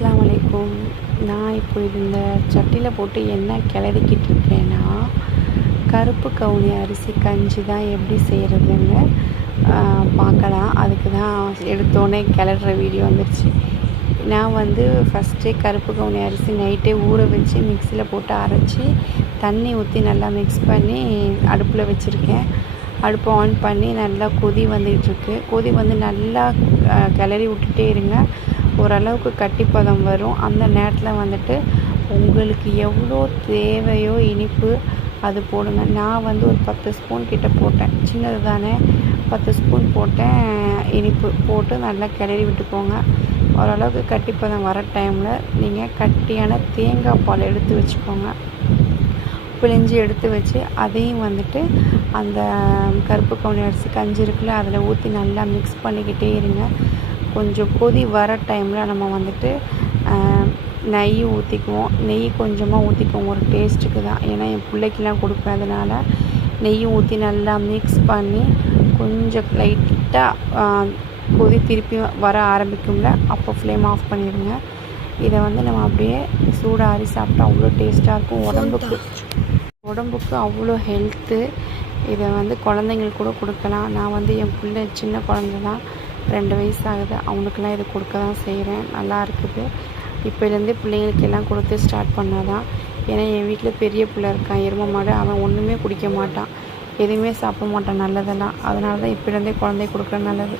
அஸ்ஸலாமு அலைக்கும். நான் இப்போ இந்த சட்டியில் போட்டு என்ன கிளறிக்கிட்டு இருக்கேன்னா, கருப்பு கவுனி அரிசி கஞ்சி தான் எப்படி செய்கிறதுன்னு பார்க்கலாம். அதுக்கு தான் எடுத்தோடனே கிளறுற வீடியோ வந்துருச்சு. நான் ஃபஸ்ட்டே கருப்பு கவுனி அரிசி நைட்டே ஊற வச்சு மிக்சியில் போட்டு அரைச்சி தண்ணி ஊற்றி நல்லா மிக்ஸ் பண்ணி அடுப்பில் வச்சுருக்கேன். அடுப்பை ஆன் பண்ணி நல்லா கொதி வந்துகிட்ருக்கு. கொதி நல்லா கிளறி விட்டுட்டே இருங்க. ஓரளவுக்கு கட்டிப்பதம் வரும். அந்த நேரத்தில் உங்களுக்கு எவ்வளோ தேவையோ இனிப்பு அது போடுங்க. நான் ஒரு 10 ஸ்பூன் கிட்ட போட்டேன். சின்னது தானே, 10 ஸ்பூன் போட்டேன். இனிப்பு போட்டு நல்லா கிளறி விட்டுக்கோங்க. ஓரளவுக்கு கட்டிப்பதம் வர டைமில் நீங்கள் கட்டியான தேங்காய் பால் எடுத்து வச்சுக்கோங்க. பிழிஞ்சு எடுத்து வச்சு அதையும் அந்த கருப்பு கவுனி அரிசி கஞ்சி இருக்குல்ல, அதில் ஊற்றி நல்லா மிக்ஸ் பண்ணிக்கிட்டே இருங்க. கொஞ்சம் கொதி வர டைமில் நம்ம நெய் ஊற்றிக்குவோம். நெய் கொஞ்சமாக ஊற்றிக்குவோம், ஒரு டேஸ்ட்டுக்கு தான். ஏன்னா என் பிள்ளைக்கெலாம் கொடுப்பேன், அதனால் நெய்யும் ஊற்றி நல்லா மிக்ஸ் பண்ணி கொஞ்சம் லைட்டாக கொதி திருப்பி வர ஆரம்பிக்கும்ல, அப்போ ஃப்ளேம் ஆஃப் பண்ணிடுங்க. இதை நம்ம அப்படியே சூடாரி சாப்பிட்டா அவ்வளோ டேஸ்ட்டாக இருக்கும். உடம்புக்கு அவ்வளோ ஹெல்த்து. இதை குழந்தைங்களுக்கு கூட கொடுக்கலாம். நான் என் பிள்ளை சின்ன குழந்தை தான், 2 வயசு ஆகுது. அவனுக்கெல்லாம் இதை கொடுக்க தான் செய்கிறேன். நல்லா இருக்குது. இப்போலேருந்தே பிள்ளைங்களுக்கு எல்லாம் கொடுத்து ஸ்டார்ட் பண்ணாதான். ஏன்னா என் வீட்டில் பெரிய பிள்ளை இருக்கான், எருமை மாடு. அவன் ஒன்றுமே குடிக்க மாட்டான், எதுவுமே சாப்பிட மாட்டான் நல்லதெல்லாம். அதனால தான் இப்போலேருந்தே குழந்தைக்கு கொடுக்குறது நல்லது.